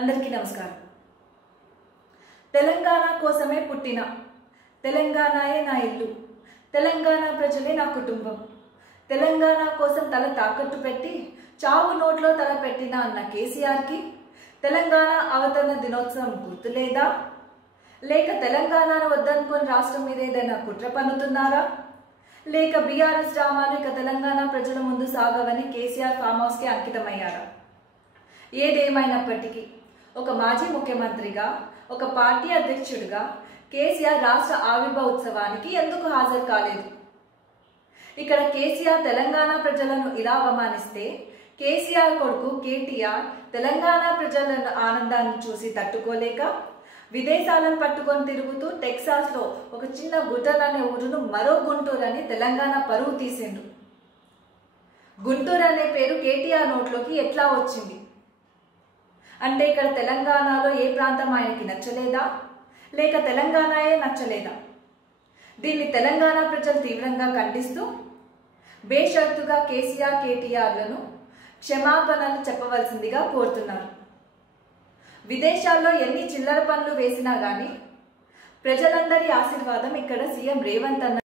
అందరికీ నమస్కారం. తెలంగాణ కోసమే పుట్టిన తెలంగాణయే నా ఇల్లు, తెలంగాణ ప్రజలే నా కుటుంబం, తెలంగాణ కోసం తల తాకట్టు పెట్టి చావు నోట్లో తల పెట్టిన అన్న కేసీఆర్కి తెలంగాణ అవతరణ దినోత్సవం గుర్తులేదా? లేక తెలంగాణను వద్దనుకొని రాష్ట్రం మీద ఏదైనా కుట్ర పన్నుతున్నారా? లేక బీఆర్ఎస్ డ్రామాలు ఇక తెలంగాణ ప్రజల ముందు సాగవని కేసీఆర్ ఫామ్ హౌస్కి అంకితమయ్యారా? ఏదేమైనప్పటికీ ఒక మాజీ ముఖ్యమంత్రిగా, ఒక పార్టీ అధ్యక్షుడిగా కేసీఆర్ రాష్ట్ర ఆవిర్భావ ఉత్సవానికి ఎందుకు హాజరు కాలేదు? ఇక్కడ కేసీఆర్ తెలంగాణ ప్రజలను ఇలా అవమానిస్తే కేసీఆర్ కొడుకు కేటీఆర్ తెలంగాణ ప్రజల ఆనందాన్ని చూసి తట్టుకోలేక విదేశాలను పట్టుకొని తిరుగుతూ టెక్సాస్లో ఒక చిన్న గుంటూరు అనే ఊరును మరో గుంటూరు అని తెలంగాణ పరువు తీసిండు. గుంటూరు అనే పేరు కేటీఆర్ నోట్లోకి ఎట్లా వచ్చింది? అంటే ఇక్కడ తెలంగాణలో ఏ ప్రాంతం ఆయనకి నచ్చలేదా? లేక తెలంగాణయే నచ్చలేదా? దీన్ని తెలంగాణ ప్రజలు తీవ్రంగా ఖండిస్తూ బేషరతుగా కేసీఆర్ కేటీఆర్లను క్షమాపణలు చెప్పవలసిందిగా కోరుతున్నారు. విదేశాల్లో ఎన్ని చిల్లర పనులు వేసినా కానీ ప్రజలందరి ఆశీర్వాదం ఇక్కడ సీఎం రేవంత్ అన్న